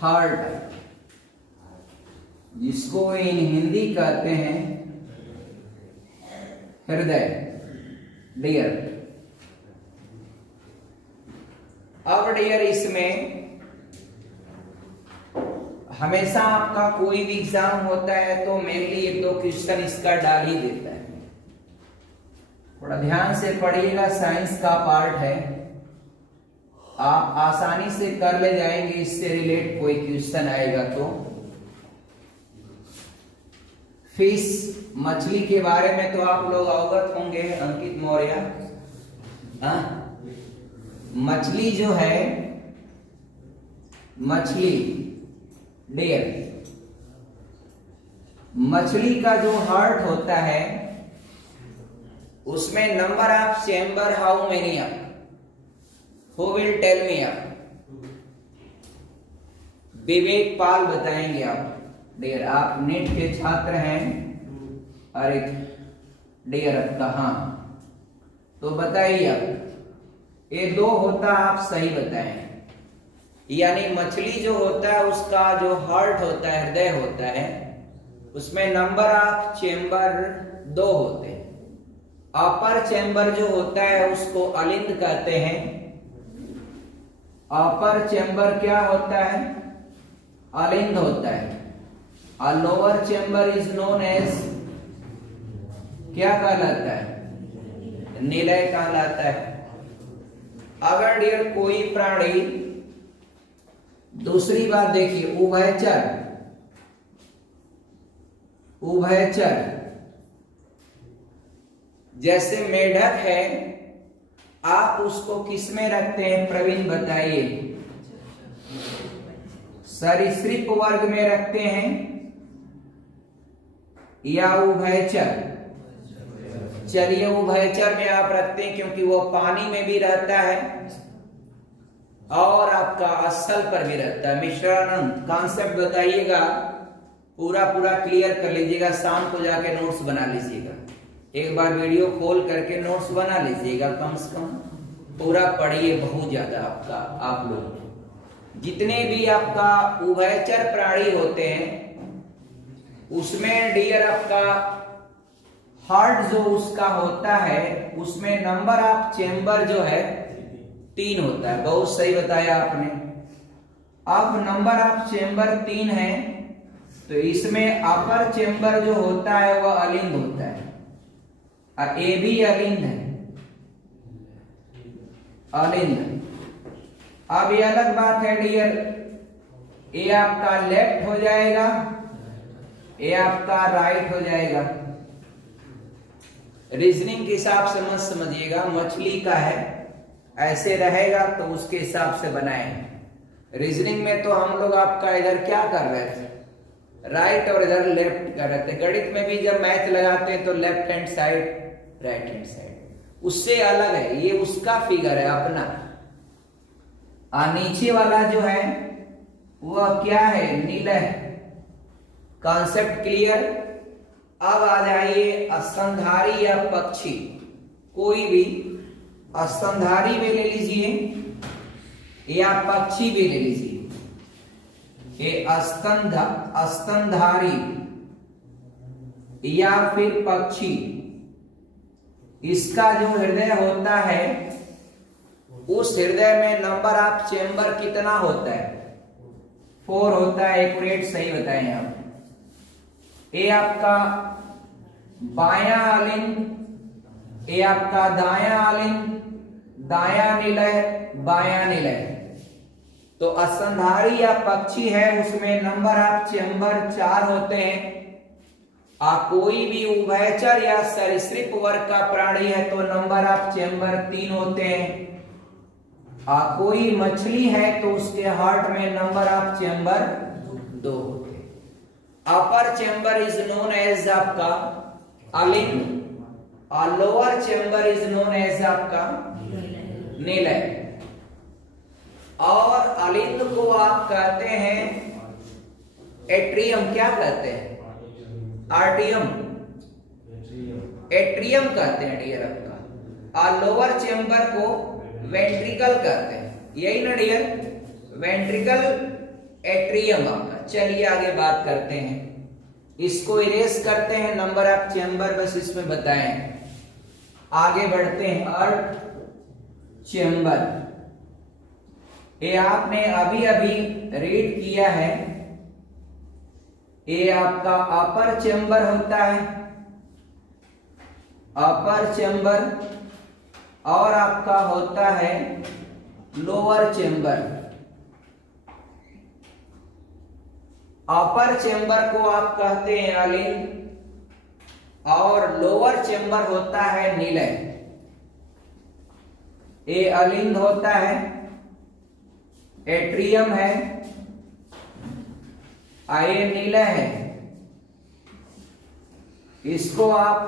Heart, जिसको इन हिंदी कहते हैं हृदय, डियर। अब डियर इसमें हमेशा आपका कोई भी एग्जाम होता है तो मेनली एक दो क्वेश्चन इसका डाल ही देता है। थोड़ा ध्यान से पढ़िएगा, साइंस का पार्ट है, आप आसानी से कर ले जाएंगे। इससे रिलेट कोई क्वेश्चन आएगा तो फिश, मछली के बारे में तो आप लोग अवगत होंगे। अंकित मौर्य, मछली जो है, मछली डियर, मछली का जो हार्ट होता है उसमें number of chamber how many are? Who will tell me? Vivek Pal बताएंगे आप डियर। आप नेट के छात्र हैं। अरे डियर कहाँ, तो बताइए आप। ये दो होता, आप सही बताएं। यानी मछली जो होता है उसका जो हार्ट होता है, हृदय होता है, उसमें नंबर ऑफ चेंबर दो होते हैं। अपर चेंबर जो होता है उसको अलिंद कहते हैं। अपर चेंबर क्या होता है? अलिंद होता है। और lower chamber is known as क्या कहलाता है? निलय कहलाता है। अगर डियर कोई प्राणी, दूसरी बात देखिए, उभयचर, उभयचर जैसे मेढक है, आप उसको किस में रखते हैं प्रवीण बताइए? सरीसृप वर्ग में रखते हैं या उभयचर? चलिए उभयचर में आप रखते हैं, क्योंकि वो पानी में भी रहता है और आपका स्थल पर भी रहता है। मिश्रानंद कॉन्सेप्ट बताइएगा, पूरा पूरा क्लियर कर लीजिएगा। शाम को जाके नोट्स बना लीजिएगा, एक बार वीडियो खोल करके नोट्स बना लीजिएगा। कम से कम पूरा पढ़िए, बहुत ज्यादा आपका, आप लोग जितने भी आपका उभयचर प्राणी होते हैं उसमें डियर आपका हार्ट जो उसका होता है उसमें नंबर ऑफ चेंबर जो है 3 होता है। बहुत सही बताया आपने। अब नंबर ऑफ चेंबर 3 है तो इसमें अपर चेंबर जो होता है वह अलिंद होता है, और ए भी अलिंद है, अलिंद। अब ये अलग बात है डियर, ये आपका लेफ्ट हो जाएगा, ये आपका राइट हो जाएगा। रीजनिंग के हिसाब से मत समझिएगा, मछली का है ऐसे रहेगा तो उसके हिसाब से बनाए। रीजनिंग में तो हम लोग आपका इधर क्या कर रहे थे, राइट और इधर लेफ्ट कर रहे थे। गणित में भी जब मैथ लगाते हैं तो left hand side, right hand side, उससे अलग है। ये उसका फिगर है अपना। नीचे वाला जो है वह क्या है? नीला है। Concept clear. अब आ जाइए स्तनधारी या पक्षी, कोई भी स्तनधारी भी ले लीजिए या पक्षी भी ले लीजिए। ये स्तनधारी या फिर पक्षी, इसका जो हृदय होता है उस हृदय में नंबर ऑफ चेंबर कितना होता है? 4 होता है। एक्यूरेट सही बताएं आप। ये आपका बायां अलिंद, ये आपका दायां अलिंद, दायां निलय, बायां निलय। तो स्तनधारी या पक्षी है उसमें नंबर ऑफ चेंबर 4 होते हैं। कोई भी उभयचर या सरीसृप वर्ग का प्राणी है तो नंबर ऑफ चेंबर 3 होते हैं। कोई मछली है तो उसके हार्ट में नंबर ऑफ चेंबर 2 होते हैं। Upper chamber is known as आपका अलिंद और lower chamber is known as आपका निलय। और अलिंद को आप कहते हैं एट्रियम। क्या कहते हैं? आर्टियम, एट्रियम कहते हैं डियर आपका। और लोअर चेंबर को वेंट्रिकल कहते हैं। यही ना डियर? वेंट्रिकल एट्रियम आपका। चलिए आगे बात करते हैं, इसको इरेज करते हैं, नंबर ऑफ चेंबर बस इसमें बताएं। आगे बढ़ते हैं, अर्थ चेंबर, ये आपने अभी अभी रीड किया है। ये आपका अपर चेंबर होता है, अपर चेंबर, और आपका होता है लोअर चेंबर। अपर चेंबर को आप कहते हैं अलिंद, और लोअर चेंबर होता है निलय। ये अलिंद होता है, एट्रियम है, ये निलय है। इसको आप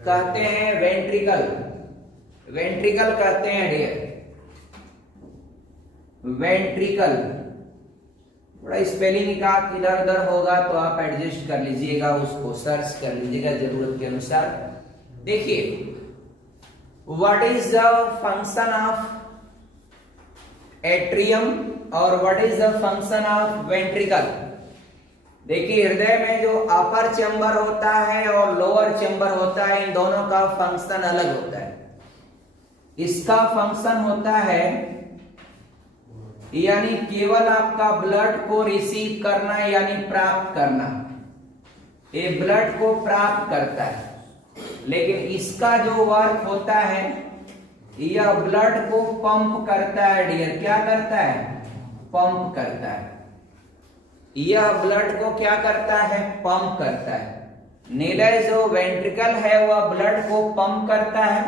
कहते हैं वेंट्रिकल, वेंट्रिकल कहते हैं डियर, वेंट्रिकल। थोड़ा स्पेलिंग का इधर उधर होगा तो आप एडजस्ट कर लीजिएगा, उसको सर्च कर लीजिएगा जरूरत के अनुसार। देखिए, what is the function of atrium और what is the function of ventricle. देखिए, हृदय में जो अपर चेंबर होता है और लोअर चेंबर होता है, इन दोनों का फंक्शन अलग होता है। इसका फंक्शन होता है यानी केवल आपका ब्लड को रिसीव करना यानी प्राप्त करना, ये ब्लड को प्राप्त करता है। लेकिन इसका जो वर्क होता है, यह ब्लड को पंप करता है डियर। क्या करता है? पंप करता है। यह ब्लड को क्या करता है? पंप करता है। निलय जो वेंट्रिकल है वह ब्लड को पंप करता है,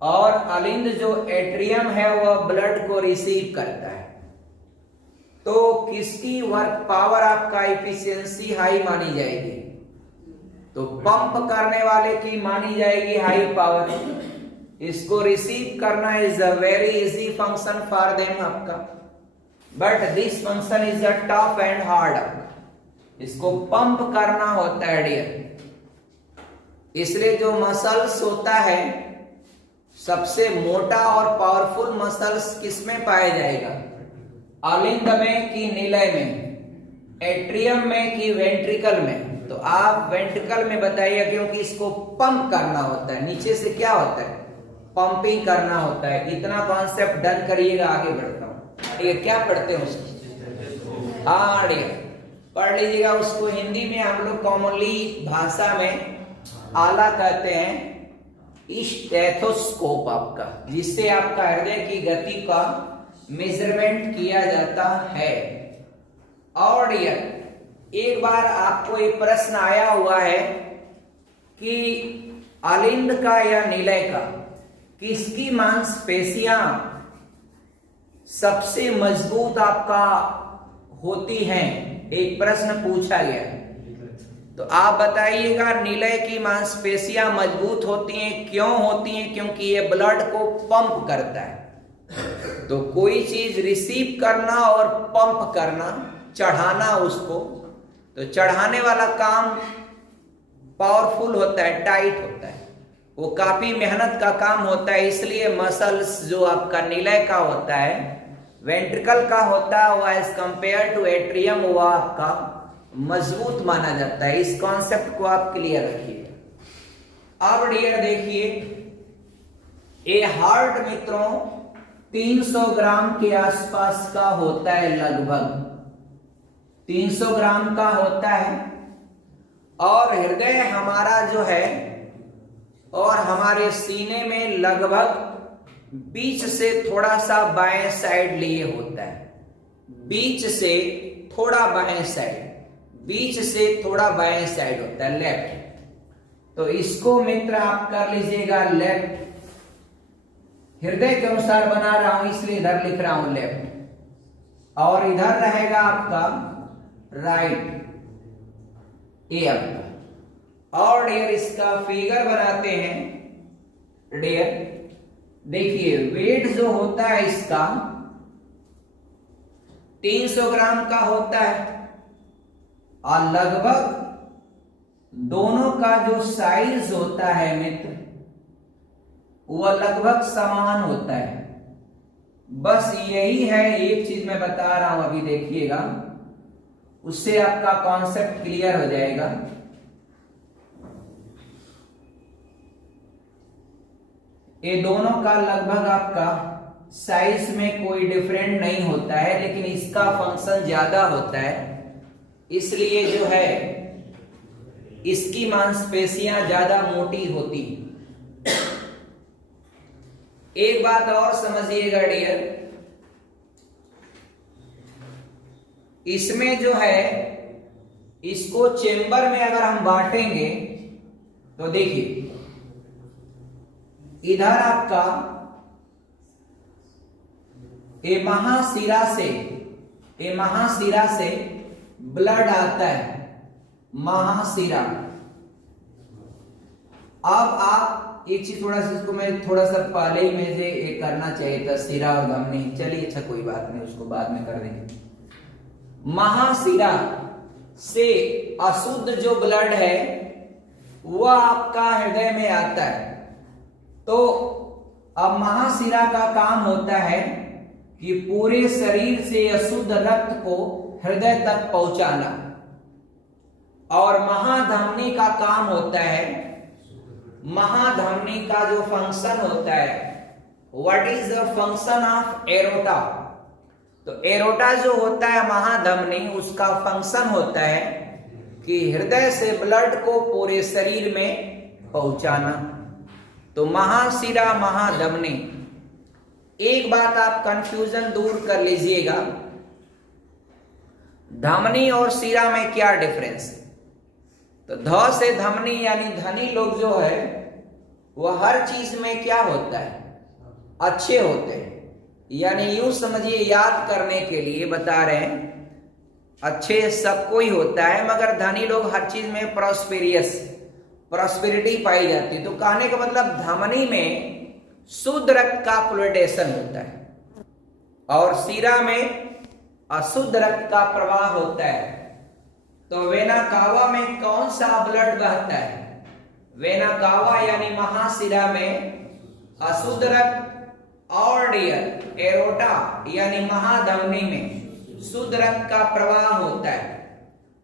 और अलिंद जो एट्रियम है वह ब्लड को रिसीव करता है। तो किसकी वर्क पावर आपका इफिशियंसी हाई मानी जाएगी? तो पंप करने वाले की मानी जाएगी हाई पावर। इसको रिसीव करना is a very easy function for them आपका, but this function is a tough and hard. इसको पंप करना होता है डियर। इसलिए जो मसल्स होता है, सबसे मोटा और पावरफुल मसल्स किसमें पाया जाएगा? अलिंद में कि निलय में, एट्रियम में कि वेंट्रिकल में? तो आप वेंट्रिकल में बताइए, क्योंकि इसको पंप करना होता है। नीचे से क्या होता है? पंपिंग करना होता है। इतना कॉन्सेप्ट डन करिएगा, आगे बढ़ता हूं। ये क्या पढ़ते हैं उसको? हाँ डियर, पढ़ लीजिएगा उसको। हिंदी में हम लोग कॉमनली भाषा में आला कहते हैं स्टेथोस्कोप आपका, जिससे आपका हृदय की गति का मेजरमेंट किया जाता है। और डियर, एक बार आपको एक प्रश्न आया हुआ है कि अलिंद का या निलय का किसकी मांसपेशियां सबसे मजबूत आपका होती हैं, एक प्रश्न पूछा गया। तो आप बताइएगा, निलय की मांसपेशियां मजबूत होती हैं। क्यों होती हैं? क्योंकि ये ब्लड को पंप करता है। तो कोई चीज रिसीव करना और पंप करना, चढ़ाना उसको, तो चढ़ाने वाला काम पावरफुल होता है, टाइट होता है, वो काफी मेहनत का काम होता है। इसलिए मसल्स जो आपका निलय का होता है, वेंट्रिकल का होता है, वह एज कंपेयर टू एट्रियम वह आपका मजबूत माना जाता है। इस कॉन्सेप्ट को आप क्लियर रखिए। अब डियर देखिए, ये हार्ट मित्रों 300 ग्राम के आसपास का होता है, लगभग 300 ग्राम का होता है। और हृदय हमारा जो है, और हमारे सीने में लगभग बीच से थोड़ा सा बाएं साइड लिए होता है। बीच से थोड़ा बाएं साइड, बीच से थोड़ा बाएं साइड होता है, लेफ्ट। तो इसको मित्र आप कर लीजिएगा लेफ्ट। हृदय के अनुसार बना रहा हूं इसलिए इधर लिख रहा हूं लेफ्ट, और इधर रहेगा आपका राइट, ये आपका। और डियर इसका फिगर बनाते हैं डियर। देखिए, वेट जो होता है इसका 300 ग्राम का होता है, और लगभग दोनों का जो साइज होता है मित्र, वह लगभग समान होता है। बस यही है, एक चीज मैं बता रहा हूं, अभी देखिएगा, उससे आपका कॉन्सेप्ट क्लियर हो जाएगा। ये दोनों का लगभग आपका साइज में कोई डिफरेंट नहीं होता है, लेकिन इसका फंक्शन ज्यादा होता है, इसलिए जो है इसकी मांसपेशियां ज्यादा मोटी होती। एक बात और समझिएगा डियर, इसमें जो है इसको चेंबर में अगर हम बांटेंगे तो देखिए इधर आपका ये महाशिरा से ब्लड आता है, महाशिरा। अब आप एक चीज थोड़ा सा, इसको मैं थोड़ा सा पहले ही मुझे ये करना चाहिए था, शिरा और धमनी, चलिए अच्छा कोई बात नहीं, उसको बाद में कर देंगे। महाशिरा से अशुद्ध जो ब्लड है वह आपका हृदय में आता है। तो अब महाशिरा का काम होता है कि पूरे शरीर से अशुद्ध रक्त को हृदय तक पहुंचाना, और महाधमनी का काम होता है, महाधमनी का जो फंक्शन होता है, what is the function of aorta. तो एरोटा जो होता है महाधमनी, उसका फंक्शन होता है कि हृदय से ब्लड को पूरे शरीर में पहुंचाना। तो महाशिरा, महाधमनी। एक बात आप कंफ्यूजन दूर कर लीजिएगा, धमनी और शिरा में क्या डिफरेंस है। तो ध से धमनी यानी धनी लोग जो है वह हर चीज में क्या होता है, अच्छे होते हैं, यानी यूं समझिए, याद करने के लिए बता रहे हैं, अच्छे सबको ही होता है, मगर धनी लोग हर चीज में प्रॉस्पेरिटी पाई जाती है। तो कहने का मतलब धमनी में शुद्ध रक्त का फ्लूइडेशन होता है और शिरा में अशुद्ध रक्त का प्रवाह होता है। तो वेना कावा में कौन सा ब्लड बहता है, वेना कावा यानी महाशिरा में अशुद्ध रक्त, और डियर एरोटा यानी महाधमनी में शुद्ध रक्त का प्रवाह होता है।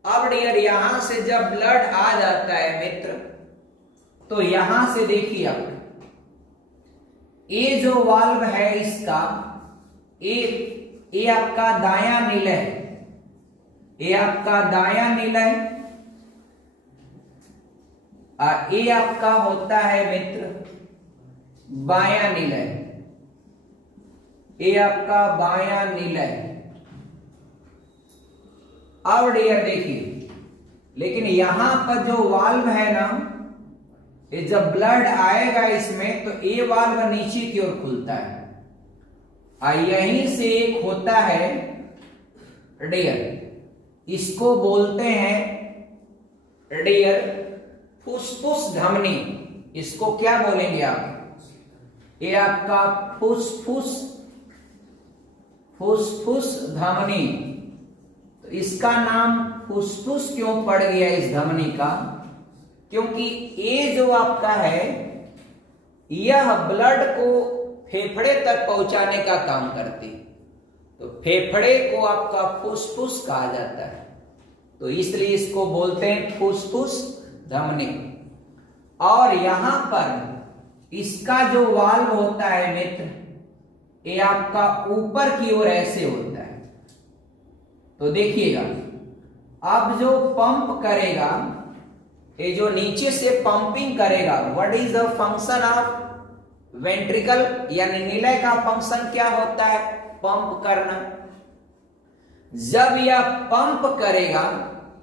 अब डियर यहां से जब ब्लड आ जाता है मित्र, तो यहां से देखिए आप, ये जो वाल्व है इसका, ये आपका दायां निलय, ये आपका दायां निलय, और ये आपका होता है मित्र बायां निलय, ये आपका बायां निलय। अब डियर देखिए, लेकिन यहां पर जो वाल्व है ना, ये जब ब्लड आएगा इसमें तो ये वाल्व नीचे की ओर खुलता है, और यहीं से एक होता है डियर, इसको बोलते हैं डियर फुसफुस धमनी। इसको क्या बोलेंगे आप, ये आपका फुसफुस धमनी। तो इसका नाम फुसफुस क्यों पड़ गया इस धमनी का, क्योंकि ये जो आपका है यह ब्लड को फेफड़े तक पहुंचाने का काम करती। तो फेफड़े को आपका फुसफुस कहा जाता है, तो इसलिए इसको बोलते हैं फुसफुस धमनी। और यहां पर इसका जो वाल्व होता है मित्र, ये आपका ऊपर की ओर ऐसे होता है। तो देखिएगा, अब जो पंप करेगा, ये जो नीचे से पंपिंग करेगा, what is the function of ventricle, यानी निलय का फंक्शन क्या होता है, पंप करना। जब यह पंप करेगा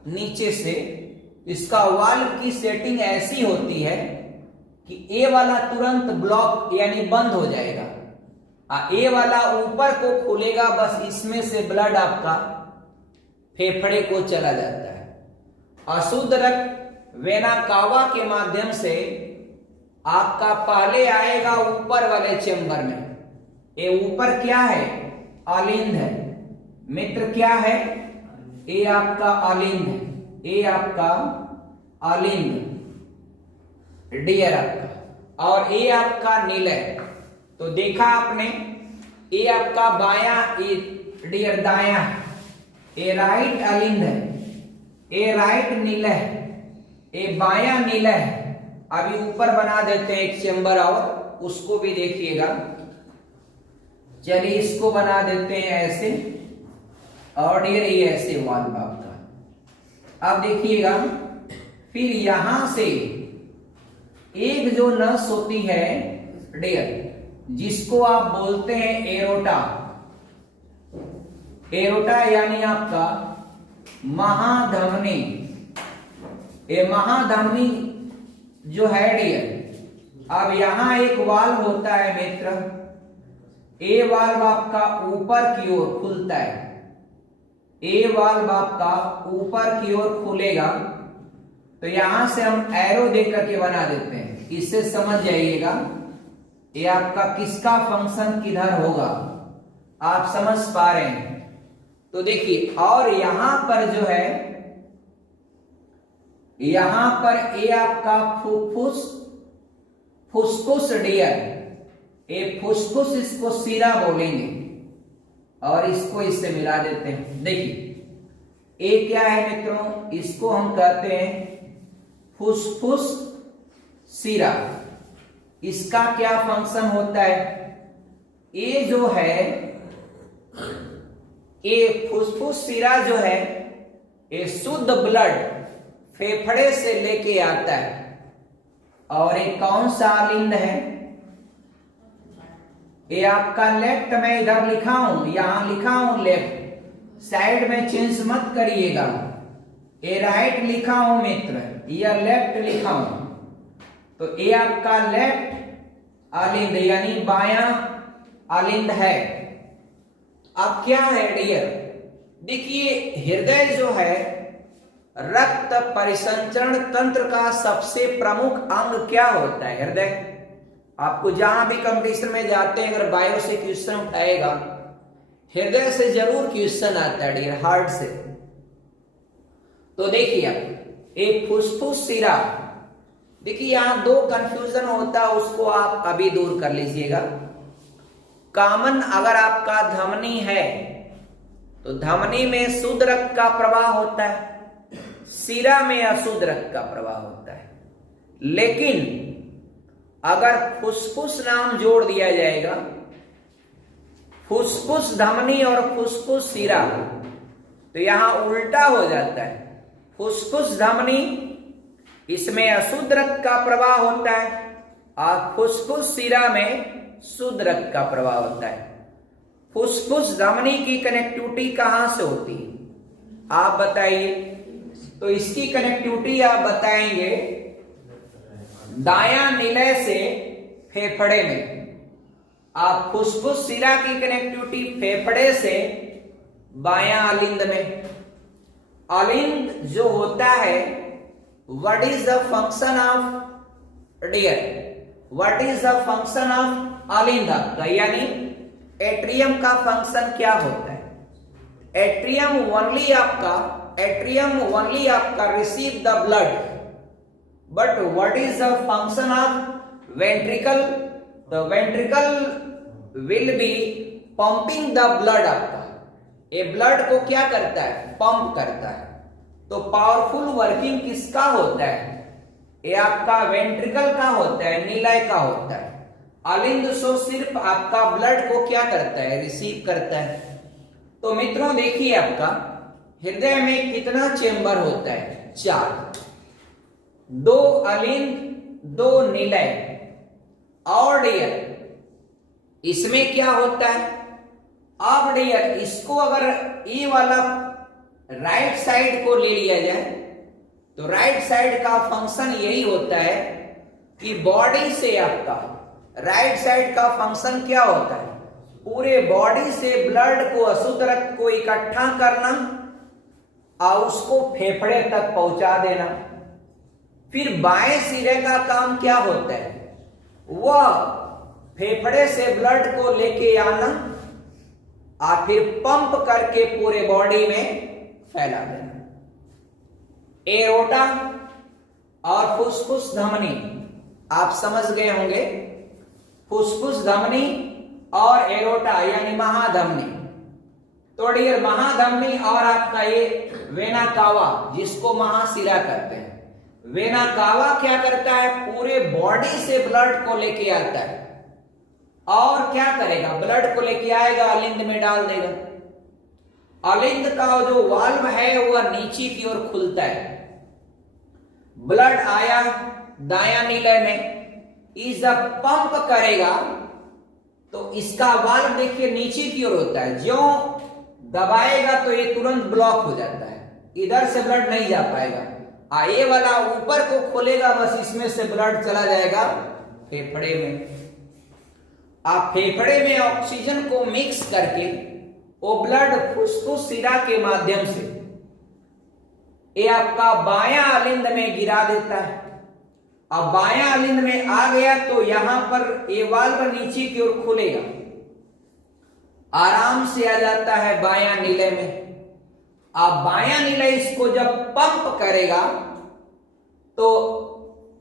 नीचे से, इसका वाल्व की सेटिंग ऐसी होती है कि ए वाला तुरंत ब्लॉक यानी बंद हो जाएगा, ए वाला ऊपर को खुलेगा, बस इसमें से ब्लड आपका फेफड़े को चला जाता है। अशुद्ध रक्त वेना कावा के माध्यम से आपका पहले आएगा ऊपर वाले चेंबर में। ये ऊपर क्या है, अलिंद है मित्र, क्या है, ये आपका अलिंद है, ये आपका अलिंद डियर आपका, और ये आपका निलय। तो देखा आपने, ये आपका बायां, ये डियर दायां, ये राइट अलिंद है, ये राइट नीलय, ये बायां नीलय। अभी ऊपर बना देते हैं एक चेंबर और उसको भी देखिएगा। चलिए इसको बना देते हैं ऐसे, और डियर ये ऐसे वाल्व आपका। अब देखिएगा, फिर यहां से एक जो नस होती है डियर, जिसको आप बोलते हैं एरोटा, एरोटा यानी आपका महाधमनी। ये महाधमनी जो है डियर, अब यहां एक वाल्व होता है मित्र, ये वाल्व आपका ऊपर की ओर खुलता है, ये वाल्व आपका ऊपर की ओर खुलेगा। तो यहां से हम एरो दे करके बना देते हैं, इससे समझ जाइएगा ये आपका किसका फंक्शन किधर होगा, आप समझ पा रहे हैं। तो देखिए, और यहां पर जो है, यहां पर ये आपका फुफ्फुस, फुसफुस डियर, ये फुसफुस इसको सिरा बोलेंगे, और इसको इससे मिला देते हैं। देखिए ये क्या है मित्रों, इसको हम कहते हैं फुसफुस सिरा। इसका क्या फंक्शन होता है, ये जो है, ये फुसफुस सिरा जो है, ये शुद्ध ब्लड फेफड़े से लेके आता है। और ये कौन सा अलिंद है, ये आपका लेफ्ट में इधर लिखा हूं, यहां लिखा हूं लेफ्ट, साइड में चेंज मत करिएगा। ये राइट लिखा हूं मित्र, या लेफ्ट लिखा हूं, तो ये आपका लेफ्ट अलिंद यानी बायां अलिंद है। अब क्या है डियर, देखिए हृदय जो है रक्त परिसंचरण तंत्र का सबसे प्रमुख अंग क्या होता है, हृदय। आपको जहां भी कंपटीशन में जाते हैं, अगर बायो से क्वेश्चन उठाएगा, हृदय से जरूर क्वेश्चन आता है डियर, हार्ट से। तो देखिए एक फुसफुस सिरा, देखिए यहां दो कंफ्यूजन होता है, उसको आप अभी दूर कर लीजिएगा। कॉमन अगर आपका धमनी है तो धमनी में शुद्ध रक्त का प्रवाह होता है, सिरा में अशुद्ध रक्त का प्रवाह होता है। लेकिन अगर फुसफुस नाम जोड़ दिया जाएगा, फुसफुस धमनी और फुसफुस सिरा, तो यहां उल्टा हो जाता है। फुसफुस धमनी, इसमें अशुद्ध रक्त का प्रवाह होता है, और फुसफुस सिरा में शुद्ध रक्त का प्रवाह होता है। फुसफुस धमनी की कनेक्टिविटी कहां से होती है, आप बताइए। तो इसकी कनेक्टिविटी आप बताएंगे दायां निलय से फेफड़े में। आप फुसफुस सिरा की कनेक्टिविटी फेफड़े से बायां अलिंद में। अलिंद जो होता है, what is the function of dear, what is the function of अलिंद आपका, यानी एट्रियम का फंक्शन क्या होता है। एट्रियम ओनली आपका receive the blood, but what is the function of ventricle, the ventricle will be pumping the blood आपका। ये ब्लड को क्या करता है, पंप करता है। तो पावरफुल वर्किंग किसका होता है, ये आपका वेंट्रिकल का होता है, नीलय का होता है। अलिंद सो सिर्फ आपका ब्लड को क्या करता है, रिसीव करता है। तो मित्रों देखिए, आपका हृदय में कितना चेंबर होता है, 4, 2 अलिंद 2 नीलय। और डियर इसमें क्या होता है, अब डियर इसको अगर ये वाला राइट साइड को ले लिया जाए, तो राइट साइड का फंक्शन यही होता है कि बॉडी से आपका राइट साइड का फंक्शन क्या होता है, पूरे बॉडी से ब्लड को, अशुद्ध रक्त को इकट्ठा करना और उसको फेफड़े तक पहुंचा देना। फिर बाएं सिरे का काम क्या होता है, वह फेफड़े से ब्लड को लेके आना और फिर पंप करके पूरे बॉडी में फैला देना। एरोटा और फुसफुस धमनी आप समझ गए होंगे। फुसफुस धमनी और एरोटा यानी महाधमनी। तो डियर महाधमनी और आपका ये वेना कावा जिसको महाशिरा कहते हैं, वेना कावा क्या करता है, पूरे बॉडी से ब्लड को लेके आता है और क्या करेगा, ब्लड को लेके आएगा, अलिंद में डाल देगा। अलिंद का जो वाल्व है वह नीचे की ओर खुलता है, ब्लड आया दाया निलय में, इस जब पंप करेगा तो इसका वाल्व देखिए नीचे की ओर होता है, ज्यों दबाएगा तो ये तुरंत ब्लॉक हो जाता है, इधर से ब्लड नहीं जा पाएगा। ये वाला ऊपर को खोलेगा, बस इसमें से ब्लड चला जाएगा फेफड़े में। आप फेफड़े में ऑक्सीजन को मिक्स करके वो ब्लड फुसफुस शिरा के माध्यम से ये आपका बायां अलिंद में गिरा देता है। अब बायां अलिंद में आ गया तो यहां पर ये वाल्व नीचे की ओर खुलेगा, आराम से आ जाता है बायां निलय में। अब बायां निलय इसको जब पंप करेगा तो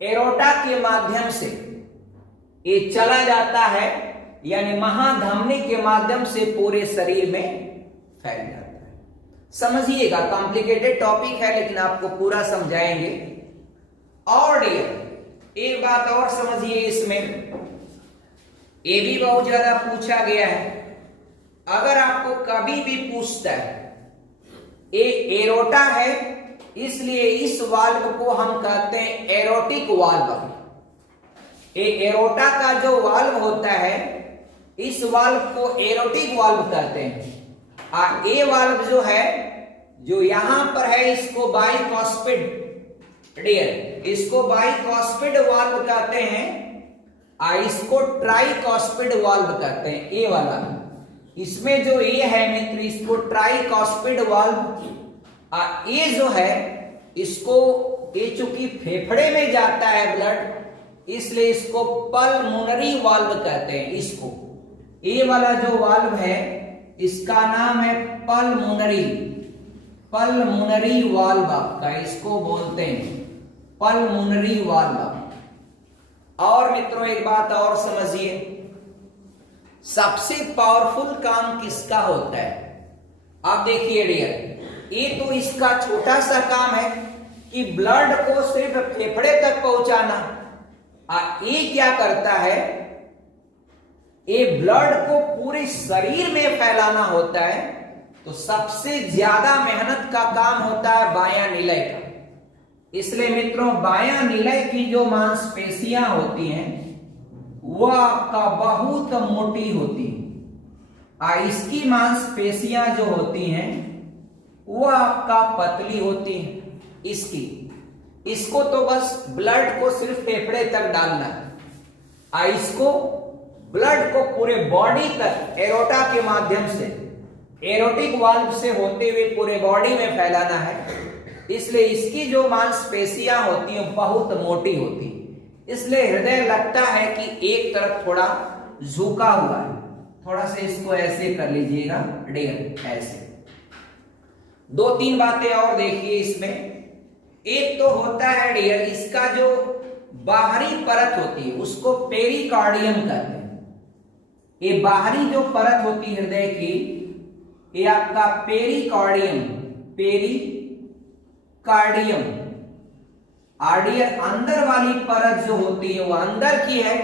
एरोटा के माध्यम से ये चला जाता है, यानी महाधमनी के माध्यम से पूरे शरीर में फैल जाता है। समझिएगा, कॉम्प्लिकेटेड टॉपिक है लेकिन आपको पूरा समझाएंगे। और एक बात और समझिए, इसमें ये भी बहुत ज्यादा पूछा गया है। अगर आपको कभी भी पूछता है ये एरोटा है, इसलिए इस वाल्व को हम कहते हैं एरोटिक वाल्व। ये एरोटा का जो वाल्व होता है इस वाल्व को एरोटिक वाल्व कहते हैं। ये वाल्व जो है, जो यहां पर है, इसको बाइकॉस्पिड डियर, इसको बाइकॉस्पिड वाल्व कहते हैं, इसको ट्राइकॉस्पिड वाल्व कहते हैं। ये वाला इसमें जो ये है मित्र, इसको ट्राइकॉस्पिड वाल्व। ये जो है इसको, ये चूंकि फेफड़े में जाता है ब्लड, इसलिए इसको पल्मोनरी वाल्व कहते हैं। इसको, ये वाला जो वाल्व है इसका नाम है पल्मोनरी वाल्व, आपका इसको बोलते हैं पल्मोनरी वाल्व। और मित्रों एक बात और समझिए, सबसे पावरफुल काम किसका होता है? आप देखिए डियर, ये तो इसका छोटा सा काम है कि ब्लड को सिर्फ फेफड़े तक पहुंचाना। ये क्या करता है, ये ब्लड को पूरे शरीर में फैलाना होता है। तो सबसे ज्यादा मेहनत का काम होता है बायां निलय का। इसलिए मित्रों बायां निलय की जो मांसपेशियां होती हैं वह आपका बहुत मोटी होती है, इसकी मांसपेशियां जो होती हैं वह आपका पतली होती है। इसको तो बस ब्लड को सिर्फ फेफड़े तक डालना है, इसको ब्लड को पूरे बॉडी तक एरोटा के माध्यम से, एरोटिक वाल्व से होते हुए पूरे बॉडी में फैलाना है। इसलिए इसकी जो मांसपेशियां होती हैं बहुत मोटी होती है, इसलिए हृदय लगता है कि एक तरफ थोड़ा झुका हुआ है। थोड़ा सा इसको ऐसे कर लीजिएगा डियर, ऐसे। दो तीन बातें और देखिए इसमें। एक तो होता है डियर, इसका जो बाहरी परत होती है उसको पेरिकार्डियम कहते हैं। ये बाहरी जो परत होती है हृदय की, ये आपका पेरिकार्डियम आर्डियर, अंदर वाली परत जो होती है वो अंदर की है,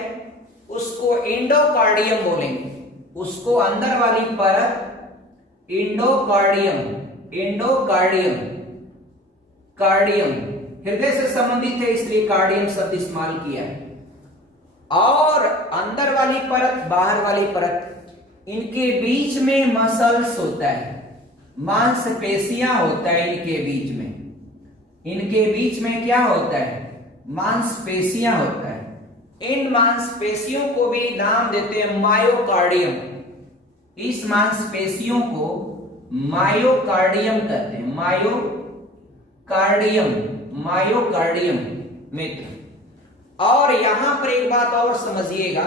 उसको एंडोकार्डियम बोलेंगे। उसको अंदर वाली परत कार्डियम हृदय से संबंधित है, इसलिए कार्डियम शब्द इस्तेमाल किया है। और अंदर वाली परत, बाहर वाली परत, इनके बीच में मसल्स होता है, मांसपेशियां होता है। इनके बीच में क्या होता है, मांसपेशियां होता है। इन मांसपेशियों को भी नाम देते हैं मायोकार्डियम। इस मांसपेशियों को मायोकार्डियम कहते हैं, मायोकार्डियम मित्र। और यहां पर एक बात और समझिएगा,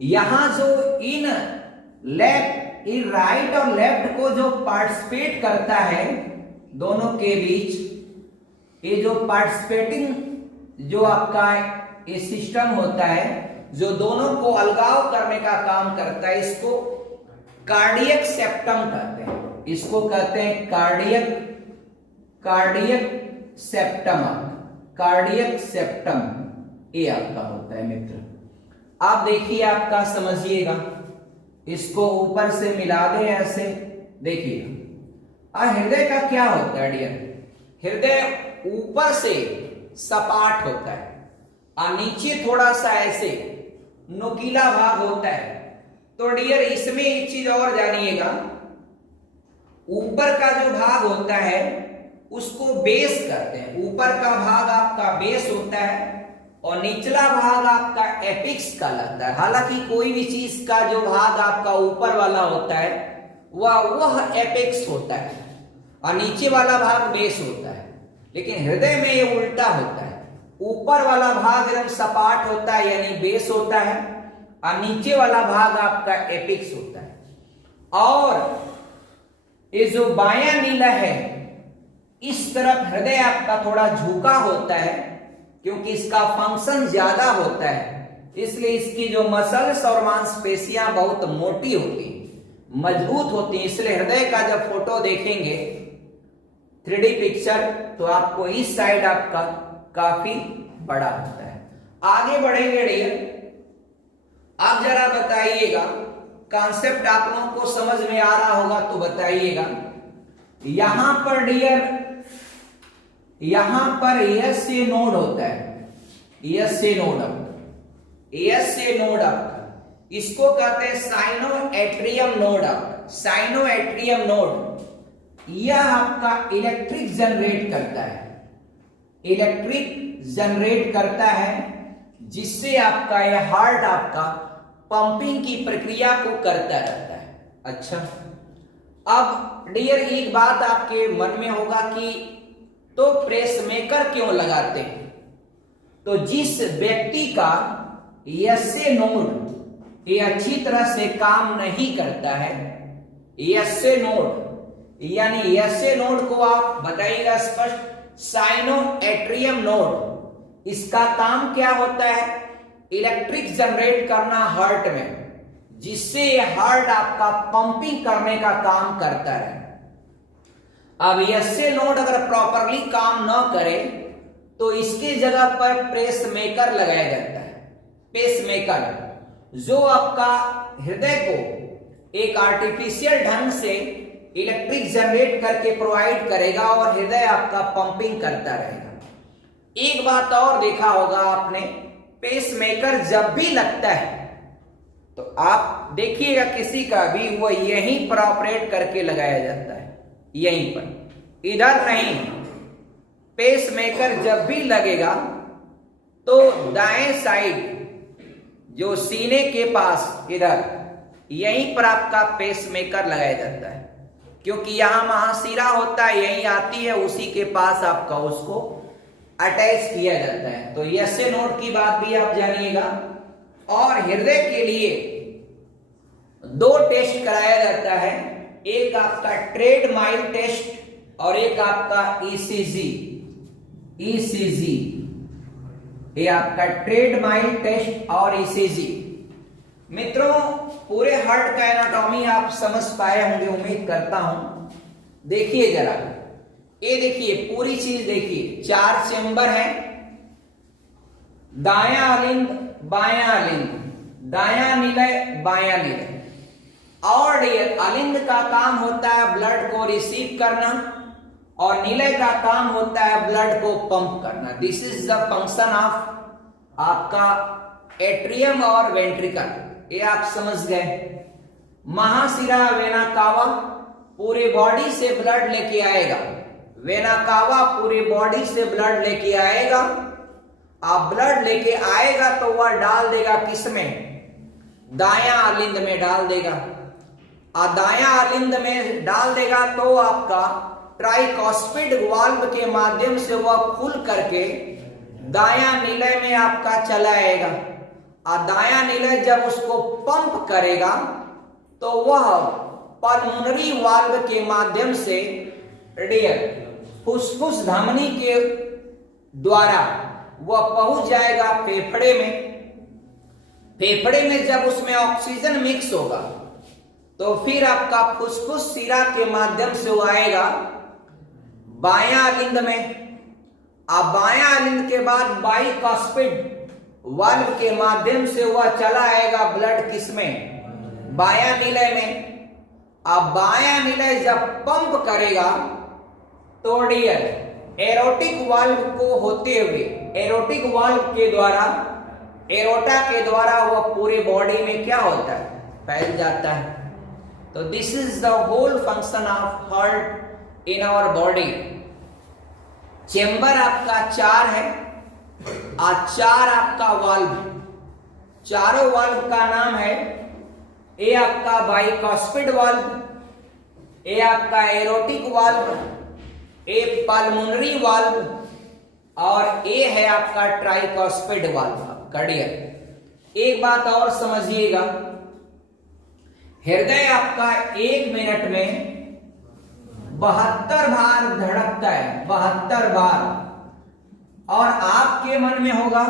यहां जो इन राइट और लेफ्ट को जो पार्टिसिपेट करता है दोनों के बीच, ये जो पार्टिसिपेटिंग जो आपका ये सिस्टम होता है जो दोनों को अलगाव करने का काम करता है, इसको कार्डियक सेप्टम कहते हैं। इसको कहते हैं कार्डियक सेप्टम। कार्डियक सेप्टम ये आपका होता है मित्र। आप देखिए, आपका समझिएगा, इसको ऊपर से मिला दें ऐसे, देखिएगा। हृदय का क्या होता है डियर? हृदय ऊपर से सपाट होता है और नीचे थोड़ा सा ऐसे नुकीला भाग होता है। तो डियर इसमें एक चीज और जानिएगा, ऊपर का जो भाग होता है उसको बेस कहते हैं। ऊपर का भाग आपका बेस होता है और निचला भाग आपका एपिक्स कहलाता है। हालांकि कोई भी चीज का जो भाग आपका ऊपर वाला होता है वह एपिक्स होता है और नीचे वाला भाग बेस होता है, लेकिन हृदय में ये उल्टा होता है। ऊपर वाला भाग एकदम सपाट होता है यानी बेस होता है और नीचे वाला भाग आपका एपिक्स होता है। और ये जो बायां नीला है इस तरफ हृदय आपका थोड़ा झुका होता है, क्योंकि इसका फंक्शन ज्यादा होता है, इसलिए इसकी जो मसल्स और मांसपेशियां बहुत मोटी होती, मजबूत होती हैं। इसलिए हृदय का जब फोटो देखेंगे 3D पिक्चर तो आपको इस साइड आपका काफी बड़ा होता है। आगे बढ़ेंगे डियर, आप जरा बताइएगा, कॉन्सेप्ट आप लोगों को समझ में आ रहा होगा तो बताइएगा। यहां पर डियर, यहां पर यस से नोड होता है, यस से नोड आपका, यस से नोड आपका, इसको कहते हैं साइनोएट्रियम नोड आपका। साइनोएट्रियम नोड यह आपका इलेक्ट्रिक जनरेट करता है, इलेक्ट्रिक जनरेट करता है, जिससे आपका यह हार्ट आपका पंपिंग की प्रक्रिया को करता रहता है। अच्छा, अब डियर एक बात आपके मन में होगा कि तो प्रेस मेकर क्यों लगाते हैं? तो जिस व्यक्ति का यस्से नोड ये अच्छी तरह से काम नहीं करता है, यस्से नोड यानी यस्से नोड को आप बताइएगा स्पष्ट, साइनोएट्रियम नोड, इसका काम क्या होता है? इलेक्ट्रिक जनरेट करना हार्ट में, जिससे हार्ट आपका पंपिंग करने का काम करता है। अब यस्से नोड अगर प्रॉपरली काम न करे तो इसके जगह पर प्रेस मेकर लगाया जाता है। पेस मेकर जो आपका हृदय को एक आर्टिफिशियल ढंग से इलेक्ट्रिक जनरेट करके प्रोवाइड करेगा और हृदय आपका पंपिंग करता रहेगा। एक बात और देखा होगा आपने, पेस मेकर जब भी लगता है तो आप देखिएगा किसी का भी वो यहीं पर ऑपरेट करके लगाया जाता है, यहीं पर, इधर नहीं। पेस मेकर जब भी लगेगा तो दाएं साइड जो सीने के पास इधर यहीं पर आपका पेस मेकर लगाया जाता है, क्योंकि यहां महाशिरा होता है, यहीं आती है, उसी के पास आपका उसको अटैच किया जाता है। तो यस्से नोड की बात भी आप जानिएगा। और हृदय के लिए 2 टेस्ट कराया जाता है, एक आपका ट्रेड माइल टेस्ट और एक आपका ईसीजी। ईसीजी ये आपका ट्रेड माइल टेस्ट और ईसीजी। मित्रों, पूरे हार्ट का एनाटॉमी आप समझ पाए होंगे, उम्मीद करता हूं। देखिए जरा, ये देखिए पूरी चीज देखिए, 4 चेंबर है, दायां अलिंद, बायां अलिंद, दायां निलय, बायां निलय। और अलिंद का काम होता है ब्लड को रिसीव करना और निलय का काम होता है ब्लड को पंप करना। This is the function of आपका एट्रियम और वेंट्रिकल, ये आप समझ गए। महाशिरा वेना कावा पूरी बॉडी से ब्लड लेके आएगा, वेना कावा पूरी बॉडी से ब्लड लेके आएगा। आप ब्लड लेके आएगा तो वह डाल देगा किसमें? दायां अलिंद में डाल देगा। और दायां अलिंद में डाल देगा तो आपका ट्राइकॉस्पिड वाल्व के माध्यम से वह खुल करके दायां निलय में आपका चला आएगा। और दायां निलय जब उसको पंप करेगा तो वह पल्मोनरी वाल्व के माध्यम से फुसफुस धमनी के द्वारा वह पहुंच जाएगा फेफड़े में। फेफड़े में जब उसमें ऑक्सीजन मिक्स होगा तो फिर आपका फुसफुस शिरा के माध्यम से वो आएगा बायां अलिंद में। अब बायां अलिंद के बाद बाइकॉस्पिड वाल्व के माध्यम से वह चला आएगा ब्लड किसमें, बायां निलय में। अब बायां निलय जब पंप करेगा तो डियर एरोटिक वाल्व को होते हुए एरोटिक वाल्व के द्वारा एरोटा के द्वारा वह पूरे बॉडी में क्या होता है, फैल जाता है। तो this is the whole function of heart in our body. Chamber आपका 4 है और 4 आपका वाल्व, चारों वाल्व का नाम है, ए आपका बाइकॉस्पिड वाल्व, ए आपका एरोटिक वाल्व, ए पल्मोनरी वाल्व और ए है आपका ट्राइकॉस्पिड वाल्व। कड़ियर एक बात और समझिएगा, हृदय आपका 1 मिनट में 72 बार धड़कता है, 72 बार। और आपके मन में होगा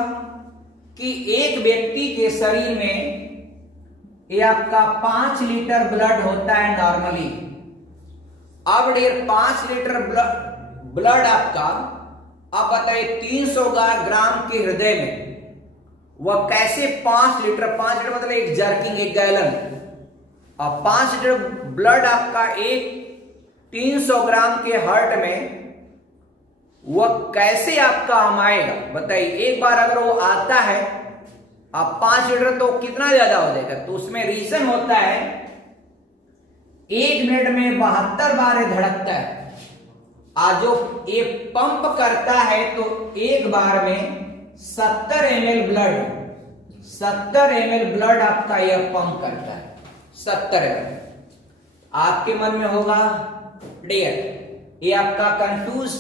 कि एक व्यक्ति के शरीर में ये आपका 5 लीटर ब्लड होता है नॉर्मली। अब डियर 5 लीटर ब्लड आपका, आप बताइए 300 ग्राम के हृदय में वह कैसे 5 लीटर मतलब एक जर्किंग, एक गैलन, और 5 लीटर ब्लड आपका एक 300 ग्राम के हार्ट में वह कैसे आपका आएगा बताइए। एक बार अगर वो आता है अब 5 लीटर तो कितना ज्यादा हो जाएगा, तो उसमें रीजन होता है 1 मिनट में 72 बार धड़कता है। आज जो ये पंप करता है तो एक बार में 70 ml ब्लड, 70 ml ब्लड आपका यह पंप करता है, 70 ml। आपके मन में होगा डियर ये आपका कंफ्यूज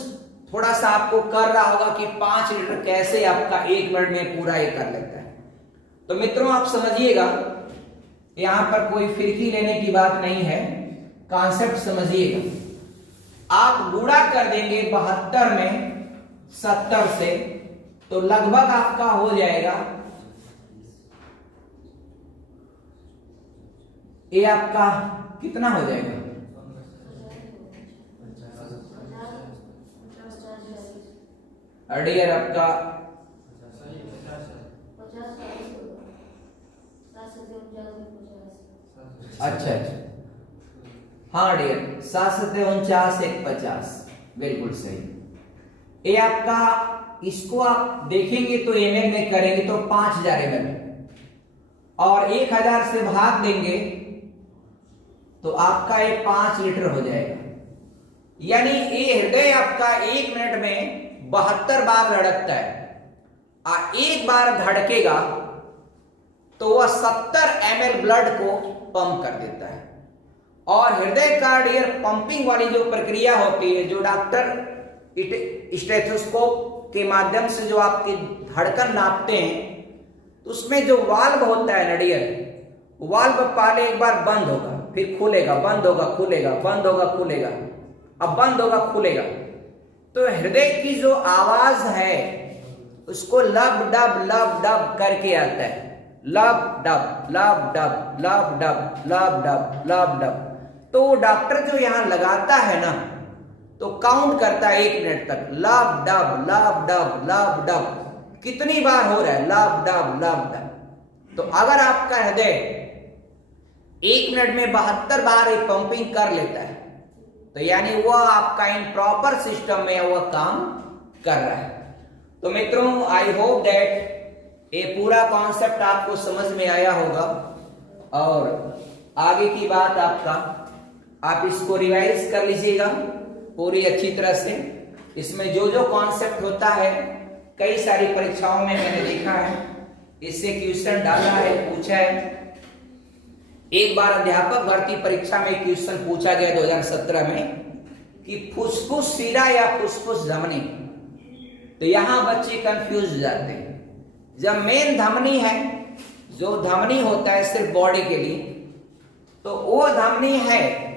थोड़ा सा आपको कर रहा होगा कि 5 लीटर कैसे आपका 1 मिनट में पूरा ये कर लेता है। तो मित्रों आप समझिएगा, यहां पर कोई फिरकी लेने की बात नहीं है, कॉन्सेप्ट समझिएगा। आप गुणा कर देंगे 72 में 70 से तो लगभग आपका हो जाएगा, ये आपका कितना हो जाएगा, डियर आपका अच्छा, हाँ डियर 7 7 49 1 50, बिल्कुल सही। ये आपका, इसको आप देखेंगे तो एमएल में करेंगे तो 5000 ml और 1000 से भाग देंगे तो आपका ये 5 लीटर हो जाएगा। यानी ये हृदय आपका 1 मिनट में 72 बार धड़कता है और एक बार धड़केगा तो वह 70 ml ब्लड को पंप कर देता है। और हृदय का डियर पंपिंग वाली जो प्रक्रिया होती है, जो डॉक्टर स्टेथोस्कोप के माध्यम से जो आपकी धड़कन नापते हैं, तो उसमें जो वाल्व होता है ना डियर, वाल्व पहले एक बार बंद होगा, फिर खुलेगा, बंद होगा, खुलेगा, बंद होगा, खुलेगा, अब बंद होगा, खुलेगा। तो हृदय की जो आवाज है उसको लब डब करके आता है, लब डब लब डब लब डब लब डब लब डब। तो डॉक्टर जो यहां लगाता है ना तो काउंट करता है 1 मिनट तक, लब डब लब डब लब डब, कितनी बार हो रहा है, लब डब लब डब। तो अगर आपका हृदय 1 मिनट में 72 बार एक पंपिंग कर लेता है तो यानी वह आपका इन प्रॉपर सिस्टम में वह काम कर रहा है। तो मित्रों आई होप दैट ये पूरा कॉन्सेप्ट आपको समझ में आया होगा और आगे की बात आपका आप इसको रिवाइज कर लीजिएगा पूरी अच्छी तरह से। इसमें जो जो कॉन्सेप्ट होता है कई सारी परीक्षाओं में मैंने देखा है, इससे क्वेश्चन डाला है, पूछा है। एक बार अध्यापक भर्ती परीक्षा में क्वेश्चन पूछा गया 2017 में कि फुसफुस शिरा या फुसफुस धमनी, तो यहां बच्चे कंफ्यूज हो जाते हैं। जब मेन धमनी है, जो धमनी होता है सिर्फ बॉडी के लिए, तो वो धमनी है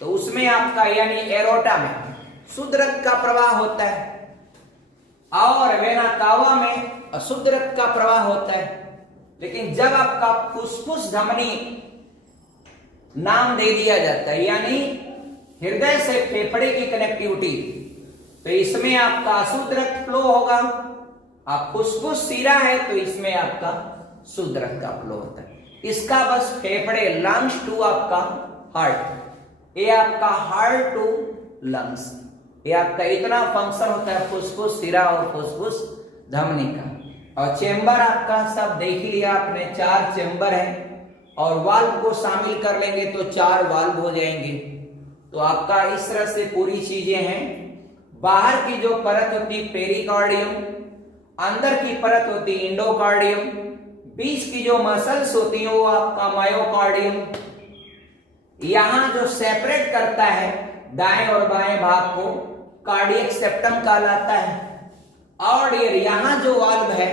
तो उसमें आपका यानी एरोटा में शुद्ध रक्त का प्रवाह होता है और वेना कावा में अशुद्ध रक्त का प्रवाह होता है। लेकिन जब आपका फुफ्फुस धमनी नाम दे दिया जाता है, यानी हृदय से फेफड़े की कनेक्टिविटी, तो इसमें आपका अशुद्ध रक्त फ्लो होगा। आप फुफ्फुस सिरा है तो इसमें आपका शुद्ध रक्त का फ्लो होता है। इसका बस फेफड़े, लंग्स टू आपका हार्ट, ये आपका हार्ट टू लंग्स, ये आपका इतना फंक्शन होता है फुफ्फुस सिरा और फुफ्फुस धमनी का। और चेंबर आपका सब देख ही लिया आपने, 4 चेंबर है, और वाल्व को शामिल कर लेंगे तो 4 वाल्व हो जाएंगे। तो आपका इस तरह से पूरी चीजें हैं। बाहर की जो परत होती पेरिकार्डियम, अंदर की परत होती इंडोकार्डियम, बीच की जो मसल्स होती हैं वो आपका मायोकार्डियम, यहां जो सेपरेट करता है दाएं और बाएं भाग को कार्डियक सेप्टम कहलाता है। और यहां जो वाल्व है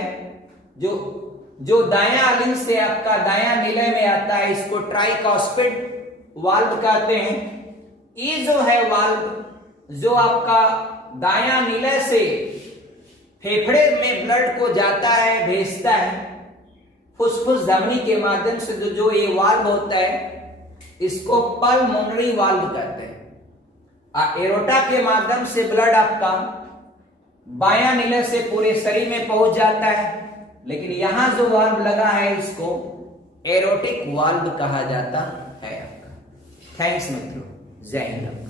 जो दायां लिंग से आपका दायां निलय में आता है, इसको ट्राइकास्पिड वाल्व कहते हैं। ये जो है वाल्व जो आपका दायां निलय से फेफड़े में ब्लड को जाता है, भेजता है फुफ्फुस धमनी के माध्यम से, जो ये वाल्व होता है इसको पल्मोनरी वाल्व कहते हैं। एरोटा के माध्यम से ब्लड आपका बायां निलय से पूरे शरीर में पहुंच जाता है, लेकिन यहां जो वाल्व लगा है इसको एरोटिक वाल्व कहा जाता है आपका। थैंक्स मित्रों, जय हिंद।